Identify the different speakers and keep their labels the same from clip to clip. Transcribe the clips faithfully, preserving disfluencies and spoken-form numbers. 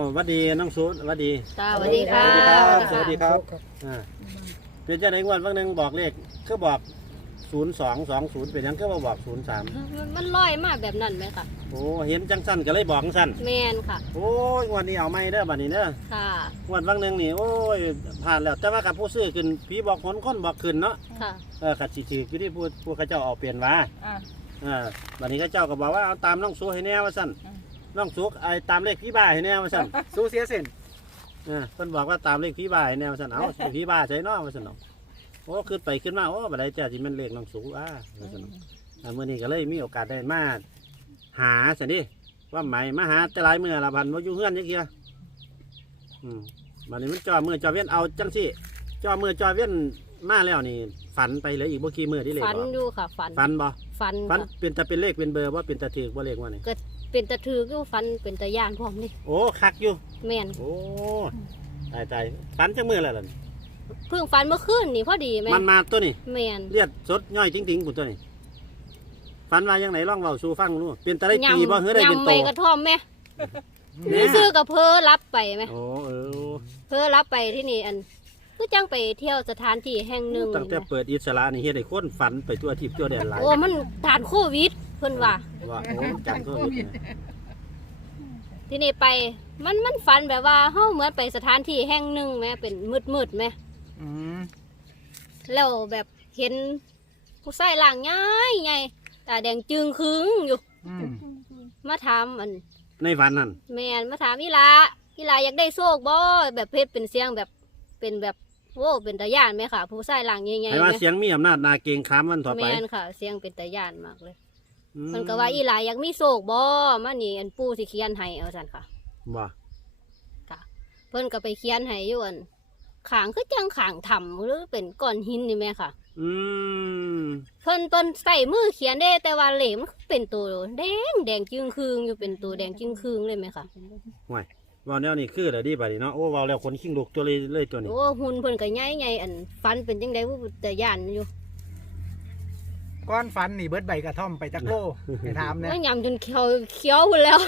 Speaker 1: หวัดดีน้องสูหวัดดี
Speaker 2: จ้าสวัสดีค่ะ
Speaker 1: สวัสดีครับอ่าเป็นเจ้าไหนงวดวันหนึ่งบอกเลขคือบอกศูนย์สองสองศูนย์เป็นยังคือมาบอกศูนย์สาม
Speaker 2: มันลอยมาแบบนั้นไหมค่ะ
Speaker 1: โอ้เห็นจังสั้นก็เลยบอกจังสั้น
Speaker 2: แมนค่ะ
Speaker 1: โอ้ยงวดนี้เอาไม่เด้อบัดนี้เด้อ
Speaker 2: ค่ะ
Speaker 1: งวดวันหนึ่งนี่โอ้ยผ่านแล้วแต่ว่ากับผู้ซื้อขึ้นผีบอกคนคนบอกขึ้นเนาะ
Speaker 2: ค่ะ
Speaker 1: เออขัดสิถืออยู่ที่ผู้ผู้เขาเจ้าเอาเปลี่ยนว่า
Speaker 3: อ่า
Speaker 1: เออบัดนี้เขาเจ้าก็บอกว่าเอาตามน้องสูให้แน่ว่าสั้นน้องสูไอ้ตามเลขพี่บ้าให้แน่ว่าสั้น
Speaker 3: สู้เสียเส้น
Speaker 1: เออเพิ่นบอกว่าตามเลขพี่บ้าให้แน่ว่าสั้นเอาพี่บ้าใช่เนาะว่าสั้นเนาะโอ้ขึ้นไปขึ้นมาโอ้บัดนี้เจ้าสิแมันเลขน้องสูอ่าว่าสั้นเนาะอ่ามื้อนี้ก็เลยมีโอกาสได้มาหาซั่นดิว่าไหมมาหาแต่หลายมื้อละพันบ่อยู่เฮือนจักเที่ยอืมบัดนี้มันจ่อมื้อจ่อเวียนเอาจังซี่จ่อมื้อจ่อเวียนมาแล้วนี่ฝันไปเหลืออีกบ่กี่มื้อที่เลข
Speaker 2: ฟัน
Speaker 1: บ่
Speaker 2: อยู่ค่ะฟัน
Speaker 1: ฝันบ่
Speaker 2: ฟัน
Speaker 1: ฝัน
Speaker 2: ค่ะ
Speaker 1: เป็นแต่เป็นเลขเป็นเบอร์ว่าเป็นตะถือว่าเลขว่านี่
Speaker 2: ก็เป็นตะถืออยู่ฟันเป็นตะย่านพร้อมนี่
Speaker 1: โอ้คักอยู่
Speaker 2: แมน
Speaker 1: โอ้ตายตายฝันจังมือแล้วล่ะนี่
Speaker 2: เพิ่งฟันเมื่อคืนนี่พอดีแม
Speaker 1: มัน
Speaker 2: น
Speaker 1: มาตัวนี่
Speaker 2: แมน
Speaker 1: เลียดสดย่อยจริงๆกูตัวนี่ฝันว่ายังไหนลองเว้าสู่ฟังรู้เป็นตะได้ปีบ่เฮือได้เป็น
Speaker 2: ยำ
Speaker 1: โต
Speaker 2: ไม่กระท่อมไหม
Speaker 1: แน่
Speaker 2: ซื้อกับเพอรับไปไหม
Speaker 1: โอ้เออ
Speaker 2: เพอรับไปที่นี่อันก็จังไปเที่ยวสถานที่แห่งหนึ่ง
Speaker 1: ตั้งแต่เปิดอิสระนี่เฮ็ดให้คนฝันไปทั่วทิพย์ทั่วแดนหลาย
Speaker 2: โอ้มันฐานโควิดเพิ่นว่า
Speaker 1: ว่าโอ้จังก็ผิดนะ
Speaker 2: ที่นี่ไปมันมันฝันแบบว่าเฮาเหมือนไปสถานที่แห่งหนึ่งแหมเป็นมืดมืดๆไหม
Speaker 3: อืม
Speaker 2: แล้วแบบเห็นผู้ชายล่างใหญ่ใหญ่ตาแดงจึงครึงอยู่
Speaker 3: อืม
Speaker 2: มาถามอัน
Speaker 1: ในฝันนั่น
Speaker 2: แม่นมาถามอีหลาอีหลาอยากได้โชคบ่แบบเพชรเป็นเสียงแบบเป็นแบบโอ้เป็นตาย่านไหมค่ะ ผู้ชายล่างใหญ่ๆ
Speaker 1: ให้
Speaker 2: ไห
Speaker 1: ว่าม เสียงมีอำนาจนาเกรงขามวันต่อไป
Speaker 2: แม่นค่ะ เสียงเป็นตาย่านมากเลย
Speaker 1: อื
Speaker 2: มันก็ว่าอีหลาอยากมีโชคบ่มานี่อันปู่สิเขียนให้เอาซั่นค่ะ
Speaker 1: ว่า
Speaker 2: เพิ่นก็ไปเขียนให้อยู่อันขางคือจังขางถ้ำหรือเป็นก้อนหินนี่แม่ค่ะ
Speaker 1: อืม
Speaker 2: เพิ่นเพิ่นใส่มือเขียนได้แต่ว่าเหลมนเป็นตัวแดงแดงจึงคืงอยู่เป็นตัวแดงจึงคืงเลยไหมค่ะ
Speaker 1: ว่าแนวนี้คือแล้วดีบัดนี้เนาะโอ้เว้าแล้วคนขิงลุกตัวเลยเลยตัวนี้
Speaker 2: โอ้หุ่นเพิ่นก็ใหญ่ใหญ่อันฟันเป็นจังได๋ผู้แต่ย่านอยู่
Speaker 3: ก้อนฟันนี่เบิดใบกระท่อมไปจักโลไปถามเนี่ย
Speaker 2: ว่ายำจนเขียวเขียวพุ่นแล้ว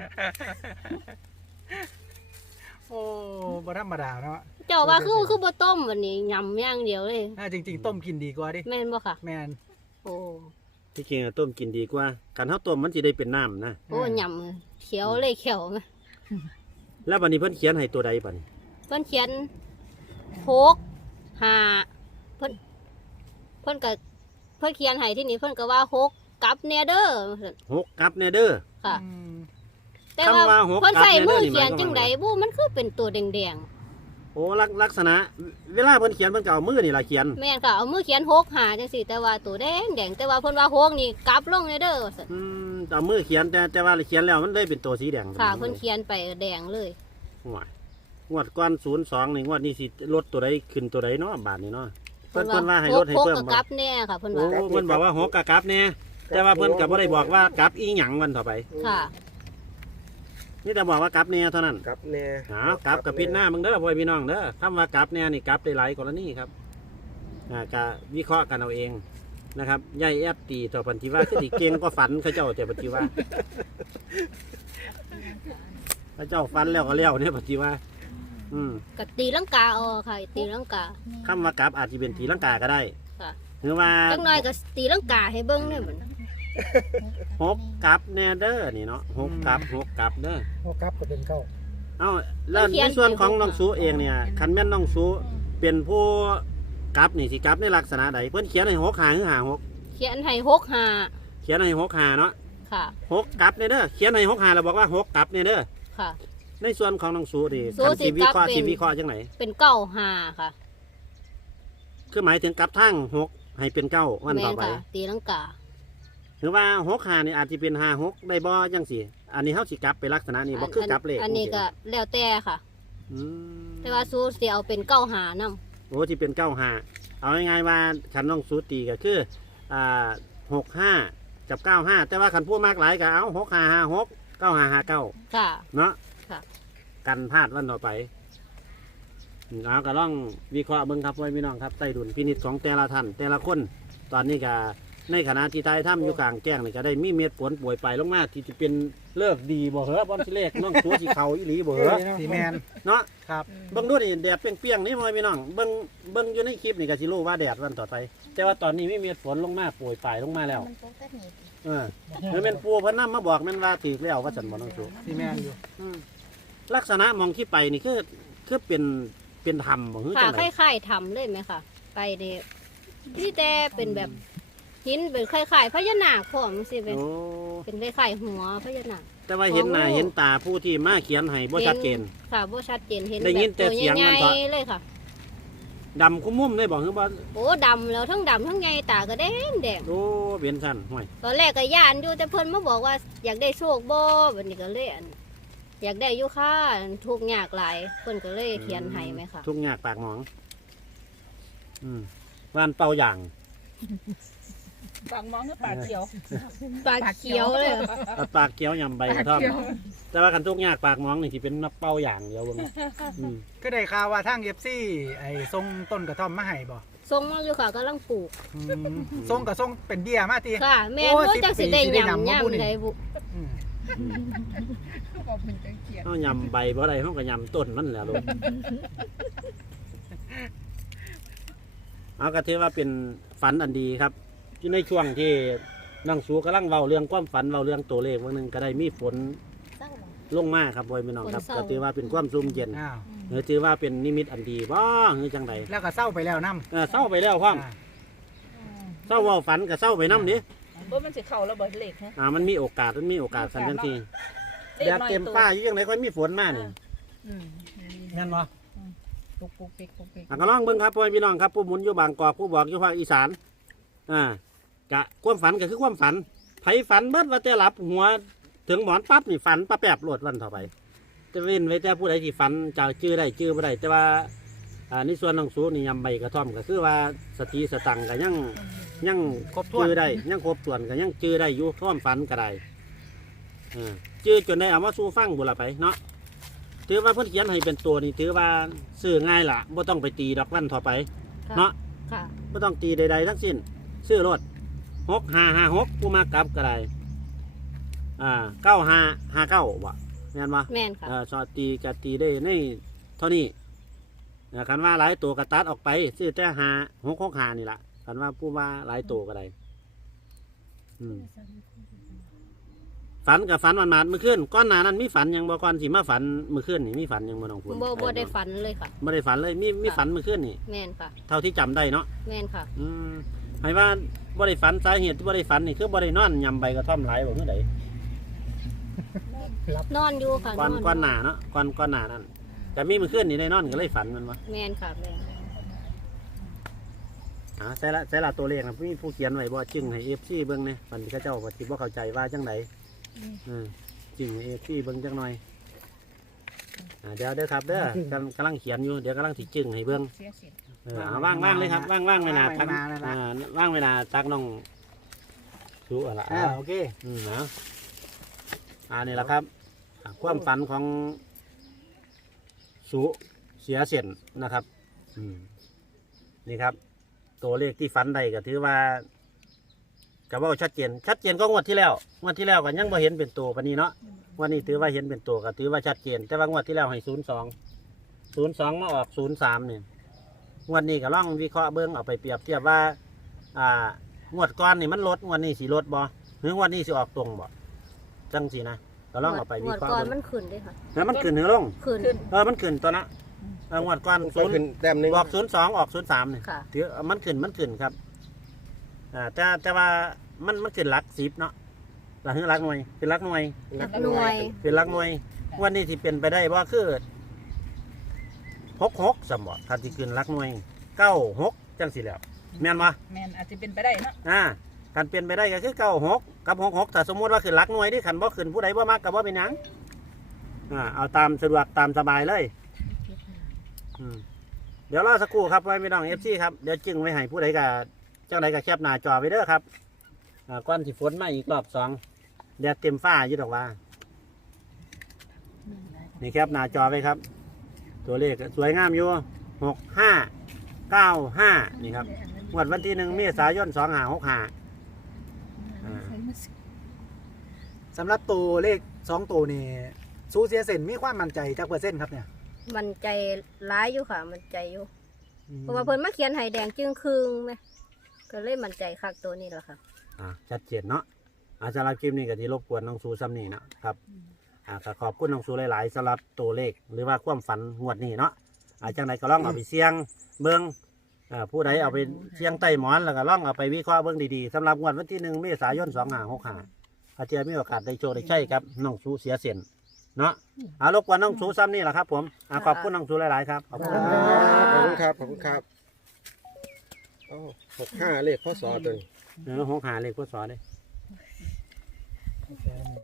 Speaker 3: โอ้บ่ธรรมดาเนาะ
Speaker 2: เจ้าว่าคือคือบ่ต้มวันนี้ยำอย่างเดียวเลย
Speaker 3: น่าจริง ๆ ต้มกินดีกว่าดิ
Speaker 2: แม่นบ่ค่ะ
Speaker 3: แมน
Speaker 2: โอ้
Speaker 1: ที่จริงอะต้มกินดีกว่าการเฮาต้มมันสิได้เป็นน้ำนะ
Speaker 2: โอ้ยำเขียวเลยเขียวไหม
Speaker 1: แล้วบัดนี้เพิ่นเขียนให้ตัวใดบัดนี้
Speaker 2: เพิ่นเขียนหกห้าเพิ่นเพิ่นก็เพิ่นเขียนให้ที่นี่เพิ่นก็ว่าหกกับแนเดอร์
Speaker 1: หกกลับแน่เด้อ
Speaker 2: ค่ะ
Speaker 3: อืม
Speaker 2: แต่ว่า
Speaker 1: คำว่าหก
Speaker 2: เพิ่นใส่
Speaker 1: กับ
Speaker 2: มือ
Speaker 1: เนี่ย
Speaker 2: เขียน
Speaker 1: นี่หมายความว่า
Speaker 2: จังไดบูมันคือเป็นตัวแดง
Speaker 1: โอ้ลักลักษณะ เวลาเพิ่นเขียนเพิ่นก็เอามือนี่ล่ะเขียน
Speaker 2: ๆแม่นค่ะเอามือเขียนหกหาจังซี่แต่ว่าตัวแดงแดงแต่ว่าเพิ่นว่าหกนี่กลับลงเลยเด้อว่าซั่น
Speaker 1: อืมเอามือเขียนแต่แต่ว่าเขียนแล้วมันเลยเป็นตัวสีแดง
Speaker 2: ค่ะเพิ่นเขียนไปแดงเลย
Speaker 1: โอ้ยงวดก่อนศูนย์สองนี่งวดนี้สิลดตัวใดขึ้นตัวใดเนาะบาทนี้เนาะเพิ่นเพิ่นว่าให้ลดให้
Speaker 2: หก
Speaker 1: เพิ่ม
Speaker 2: ก็
Speaker 1: บ่
Speaker 2: กลับแน่ค่ะเพิ่น
Speaker 1: โอ้
Speaker 2: ว่า
Speaker 1: เพิ่นบอกว่าหกกับกลับแน่แต่ว่าเพิ่นก็บ่ได้บอกว่ากลับอีหยังวันต่อไป
Speaker 2: ค่ะ
Speaker 1: นี่แต่บอกว่ากลับแน่เท่านั้น
Speaker 4: กลับแน่
Speaker 1: หากลับกับพิษหน้ามึงเด้อพ่อพี่น้องเด้อคำว่ากลับเนี่ยนี่กลับได้หลายกรณีครับอ่าก็วิเคราะห์กันเอาเองนะครับย่ายแอดตีต่อปัญจิว่าคือสิเก่งก็ฝันเขาเจ้าแต่ปัญจิว่าเขาเจ้าฝันแล้วก็แล้วเนี่ยปัญจิว่าอืม
Speaker 2: ก็ตีลังกาเอาค่ะตีลังกา
Speaker 1: คำว่ากลับอาจจะเป็นตีลังกาก็ได้
Speaker 2: ค่ะ
Speaker 1: หรือว่า
Speaker 2: จักหน่อยก็ตีลังกาให้เบิ่งได้บัด
Speaker 1: หกกลับแน่เด้อนี่เนาะหกกลับหกกลับเด้อ
Speaker 3: โอ้ครับก็เป็นเข้า
Speaker 1: เอ้าแล้วในส่วนของน้องสูเองเนี่ยคันแม่นน้องสูเป็นผู้กลับนี่สิกลับในลักษณะใดเพิ่นเขียนให้หกหาหรือหาหก
Speaker 2: เขียนให้หกหา
Speaker 1: เขียนให้หกหาเนาะ
Speaker 2: ค่ะ
Speaker 1: หกกลับเนี่ยเด้อเขียนให้หกหาเราบอกว่าหกกลับเนี่ยเด้อ
Speaker 2: ค่ะ
Speaker 1: ในส่วนของน้องสูดิ
Speaker 2: สู
Speaker 1: คัน
Speaker 2: สิ
Speaker 1: สิวิเคราะห์
Speaker 2: กลับเป็น
Speaker 1: สิวิเคราะห์จังไหน
Speaker 2: เป็นเก้าหาค่ะ
Speaker 1: คือหมายถึงกลับทั้งหกให้เป็นเก้าวัน
Speaker 2: แม่
Speaker 1: ต่อน ไป
Speaker 2: ค่ะตีลังกา
Speaker 1: หรือว่าหกหานี่อาจจะเป็นหาหกได้บ่จังสิอันนี้เฮาสิกลับไปลักษณะนี้บ่คือกลับเลข
Speaker 2: อันนี้ก็แล้วแต่ค่ะ
Speaker 1: อืม
Speaker 2: แต่ว่าสูสิเอาเป็นเก้าหานํ
Speaker 1: โอ้ที่เป็นเก้าหาเอาง่ายๆว่าคันน้องสูตีก็คืออ่าหกห้ากับเก้าห้าแต่ว่าคันพูดมากหลายก็เอาหกห้าห้าหกเก้าห้าห้าเก้า
Speaker 2: ค่ะ
Speaker 1: เนาะ
Speaker 2: ค่ะ
Speaker 1: กันพลาดวันต่อไปเอาก็ล่องวิเคราะห์เบิ่งครับไว้พี่น้องครับใต้ดุลพินิจของแต่ละท่านแต่ละคน ตอนนี้ก็ในขณะที่ทายถ้ำอยู่กลางแจ้งนี่ก็ได้มีเม็ดฝนป่วยไปลงมาที่จะเป็นเลิกดีบ่เหรอบอลสิเลขน้องตัวสีเขาอีหลีบ่เหรอ
Speaker 3: สีแมน
Speaker 1: เนาะ
Speaker 3: ครับ
Speaker 1: เบิ่งดูนี่แดดเปรี้ยงๆนี่พ่อพี่น้องเบิ่งเบิ่งอยู่ในคลิปนี่ก็สิรู้ว่าแดดวันต่อไป แต่ว่าตอนนี้มีเม็ดฝนลงมาป่วยไปลงมาแล้ว
Speaker 4: มันตกแต่นี่
Speaker 1: เออมันเป็นปูเพิ่นนำมาบอกแม่นว่าถูกแล้วว่าซั่นบ่น้องตัว
Speaker 3: สีแมนอยู่
Speaker 1: อืมลักษณะมองที่ไปนี่คือคือเป็นเป็นธรรมบ่คือ
Speaker 2: ค่ะ
Speaker 1: จัง
Speaker 2: ค
Speaker 1: ได๋
Speaker 2: ล้ายๆทำเลยไหมค่ะไปเด็ที่แต่เป็นแบบหินเป็นคล้ายๆพญานาคพร้อมสิเป็น
Speaker 1: โอ้
Speaker 2: เป็นคล้ายๆหัวพญานาค
Speaker 1: แต่ว่าเห็นหน้า
Speaker 2: โอ้
Speaker 1: เห็นตาผู้ที่มาเขียนให้บ่ชัดเจน
Speaker 2: ค่ะบ่ชัดเจนเห็น
Speaker 1: ได้ยินแต่
Speaker 2: แบบ
Speaker 1: เสียง
Speaker 2: ให
Speaker 1: มัน
Speaker 2: ญ่
Speaker 1: เถอะ
Speaker 2: ๆเลยค่ะ
Speaker 1: ดำคุ้มมุมได้บ่คือบ่
Speaker 2: โอ้ดำแล้วทั้งดำทั้งใหญ่ตาก็แดงแดง
Speaker 1: โอ้เบียนซั่นห่วย
Speaker 2: ตอนแรกก็ย่านอยู่แต่เพิ่นมาบอกว่าอยากได้โชคบ่บัดนี้ก็เลยอันอยากได้อยู่ค่ะทุกข์ยากหลายเพิ่นก็เลยเขียนให้ไหมค่ะ
Speaker 1: ทุกข์ยากปากหมอง อืมว่านเป่าอย่าง
Speaker 4: ปากมองคือปากเขียว
Speaker 2: ปากเขียวเลย
Speaker 1: เอาปากเกี้ยวยำใบกระท่อมแต่ว่าคันทุกข์ยากปากหมองนี่สิเป็นนักเป่าอย่างเดียวเบิ่งอืม
Speaker 3: ก็ได้ข่าวว่าทางเอฟซีไอ้ทรงต้นกระท่อมมาให้บ่
Speaker 2: ทรงมาอยู่ค่ะกำลังปลูก
Speaker 3: อืมทรงกับทรงเป็นเบี้ยมาตี
Speaker 2: ค่ะ แม่น
Speaker 3: โอ้
Speaker 2: บ่จังสิได้
Speaker 3: สิบปีสิได้
Speaker 2: ยำ
Speaker 3: นำมาบุญนี่
Speaker 2: ยำได้บุ
Speaker 3: อืม
Speaker 4: บอกเป็นจังเกียด
Speaker 1: เฮายำใบบ่ได้เฮาก็ยำต้นมันแหละลูก เอาก็ถือว่าเป็นฝันอันดีครับอยู่ในช่วงที่นั่งสูกำลังเว้าเรื่องความฝันเว้าเรื่องตัวเลขวันหนึงก็ได้มีฝน
Speaker 4: เศร้าหรอ
Speaker 1: ลงมาครับบอยพี่น้องครับก็ถือว่าเป็นความซุ่มเย็น
Speaker 3: อ้าว
Speaker 1: หรือถือว่าเป็นนิมิตอันดีบ่หรือจังใด
Speaker 3: แล้วก็เศร้าไปแล้วน้
Speaker 1: เออเศร้าไปแล้วพร้อม
Speaker 3: ำ
Speaker 1: เศร้าเว่าฝันก็เศร้าไปนำดิ
Speaker 4: บ่มันสิเข้าแล้วบ่เหล็กฮะ
Speaker 1: อ่ามันมีโอกาสมันมีโอกาสสันจังซี่
Speaker 4: เลข
Speaker 1: แดด
Speaker 4: น้อย
Speaker 1: เต็ม
Speaker 4: ตัว
Speaker 1: ฟ้าอยู่จังไดค่อยมีฝนมานี่
Speaker 4: อืม
Speaker 3: งั้นบ่
Speaker 4: ปุกปุกปิกปุกปิก
Speaker 1: อ่ะก็ลองเบิ่งครับพ่อพี่น้องครับผู้หมุนอยู่บางกอกผู้บอกอยู่ภาคอีสานอ่ากะความฝันก็คือความฝันไผฝันเบิดว่าแต่หลับหัวถึงหมอนปั๊บนี่ฝันปะแป๊บโลดวันต่อไปจะเว้นไว้แต่ผู้ใดที่ฝันจะชื่อได้ชื่อบ่ได้แต่ว่าอ่าในส่วนของสูนี่ยำใบกระท่อมก็คือว่าสติสตังค์ก็ยังยัง
Speaker 3: ครบถ้วน
Speaker 1: ชื่อได้ยังครบส่วนก็ยังชื่อได้อยู่ท่วามฝันก็ได้อ่าชื่อจนได้เอามาสู้ฟังบุละไปเนาะถือว่าเพิ่นเขียนให้เป็นตัวนี่ถือว่าซื้อง่ายล่ะบ่ต้องไปตีดอกวันต่อไป
Speaker 2: ค่ะ
Speaker 1: เนาะ
Speaker 2: ค่ะ
Speaker 1: ไม่ต้องตีใดๆทั้งสิ้นซื้อรถหกห้าห้าหกผู้มากลับก็ได้อ่าเก้าห้าห้าเก้าวะแม่นวะ
Speaker 2: แม่นค่ะ
Speaker 1: เออสอดตีกตีได้ในเท่านี้นะคันว่าหลายตัวกระตัดออกไปซื้อแต่ห้าหกหกห้านี่แหละคันว่าผู้ว่าหลายตัวก็ได้อืมฝันกับฝันวันมาดเมื่อคืนก้อนหนานั้นมีฝันหยังบ่ก่อนสิมาฝันเมื่อคืนนี่มีฝันหยังบ่น้องคุณ
Speaker 2: บ่บ่ได้ฝันเลยค่ะ
Speaker 1: ไม่ได้ฝันเลยมีมีฝันเมื่อคืนนี่
Speaker 2: แม่นค่ะ
Speaker 1: เท่าที่จำได้เนาะ
Speaker 2: แม่นค่ะ
Speaker 1: อืมให้ว่าบ่ได้ฝันสาเหตุที่บ่ได้ฝันนี่คือบ่ได้นอนยำใบกระท่อมหลายบ่คือใด
Speaker 2: นอนอยู่ค่ะ
Speaker 1: ก่อน
Speaker 2: นอน
Speaker 1: ก่อนหน้าเนาะก่อนก่อนหน้านั้นแต่มีเมื่อคืนนี่ได้นอนก็เลยฝันมันว่า
Speaker 2: แม่นค่ะแม่น
Speaker 1: อ่าใส่ละใส่ละตัวเลขนะมีผู้เขียนไว้บ่จึงให้ เอฟ ซี เบิ่งเนี่ยมันเขาเจ้าก็สิบ่เข้าใจว่าจังไดอืมจึงให้ เอฟ ซี เบิ่งจังหน่อยอ่าเดี๋ยวเด้อครับเด้อกำกำลังเขียนอยู่เดี๋ยวกำลังสิจึงให้เบิ่ง
Speaker 4: เสียสิ
Speaker 1: เออเอาว่างว่างเลยครับว่างว่างเวลาตักอ่าว่างเวลาตักน้องชูอะละ
Speaker 3: อ่าโอเค
Speaker 1: อืมนะอ่านี่แหละครับอ่าความฝันของสุเสียเสียนนะครับ อืมนี่ครับ ตัวเลขที่ฝันใดก็ถือว่ากับว่าชัดเจน ชัดเจนก็งวดที่แล้วงวดที่แล้วก็ยังบ่เห็นเป็นตัวปานนี้เนาะวันนี้ถือว่าเห็นเป็นตัวก็ถือว่าชัดเจน แต่ว่างวดที่แล้วให้ศูนย์สองศูนย์สองมาออกศูนย์สามเนี่ยงวดนี้ก็ล่องวิเคราะห์เบิ้งเอาไปเปรียบเทียบว่า อ่างวดก่อนนี่มันลดงวดนี้สิลดบ่หรืองวดนี้สิออกตรงบ่จังสินะก็ล่องเอาไปวิ
Speaker 2: งวด
Speaker 1: เคราะ
Speaker 2: ก่อน
Speaker 1: ห์เบิ่
Speaker 2: มั
Speaker 1: ง
Speaker 2: นขึ้นเด้ค่ะ
Speaker 1: แล้วมันขึ้นหรือลง
Speaker 2: ขึ้น
Speaker 1: เออมันขึ้นตัวนะเอองวดก่อนศูนย์
Speaker 5: ขึ้นแต้มหนึง
Speaker 1: ออกศูนย์สองออกศูนย์สามเนี่ย
Speaker 2: ค่ะ
Speaker 1: ถือมันขึ้นมันขึ้นครับ อ่าแต่แต่ว่ามันมันขึ้นหลักสิบเนาะหลักหรือหลักหน่วยเป็นหลักหน่วย
Speaker 2: หลักหน่วย
Speaker 1: เป็นหลักหน่วยวันนี้ที่เป็นไปได้ว่าคือหกหกสมบัติถ้าที่ขึ้นหลักหน่วยเก้าหกจังสิแล้วแม่นวะ
Speaker 4: แม่นอาจจะเป็นไปได้เนาะ
Speaker 1: อ่าการเปลี่ยนไปได้ก็คือเก้าหกกับหกหกถ้าสมมติว่าขึ้นหลักหน่วยที่ขันบ่ขึ้นผู้ใดบ่มากกับบ่เป็นหยังอ่าเอาตามสะดวกตามสบายเลยอืมเดี๋ยวรอสักครู่ครับไว้ไม่ต้องเอฟซีครับเดี๋ยวจึงไว้ให้ผู้ใดกับเจ้าใดกับแคบหน้าจอไปเด้อครับอ่าก้อนที่ฝนมาอีกรอบสองแดดเต็มฟ้าอยู่ดอกว่านี่แคบหน้าจอไว้ครับ ตัวเลขสวยงามอยู่หกห้าเก้าห้านี่ครับงวดวันที่หนึ่งเมษายนสองห้าหกห้า
Speaker 3: สำหรับตัวเลขสองตัวนี่ซูเสียเซนมีความมั่นใจจักเปอร์เซ็นต์ครับเนี่ย
Speaker 2: มันใจร้ายอยู่ค่ะ มันใจอยู่เพราะว่าเพิ่นมาเขียนให้แดงจึงครึ่งไหมก็เลยมันใจคักตัวนี้แหละค่ะ
Speaker 1: อ่าชัดเจนเนาะอาสำหรับคลิปนี้ก็ที่รบกวนน้องซูซ้ำนี่นะครับอ่าก็ขอบคุณน้องซูหลายๆสำหรับตัวเลขหรือว่าความฝันงวดนี้เนาะอาจังใดก็ลองเอาไปเสี่ยงเบิ่งอ่าผู้ใดเอาไปเสี่ยงใต้หมอนแล้วก็ลองเอาไปวิเคราะห์เบิ่งดีๆสำหรับงวดวันที่หนึ่งเมษายนสองห้าหกห้าอาจจะมีโอกาสได้โชว์ได้ใช่ครับน้องซูเสียเสียนเนาะเอารบกวนน้องซูซ้ำนี่แหละครับผมอ่าขอบคุณน้องซูหลายๆครับขอบคุณครับ
Speaker 5: ขอบคุณครับ ขอบคุณครับโอ้หกห้าเลขพ่อสอตัวนี้
Speaker 1: เออหกหาเลขพศเด้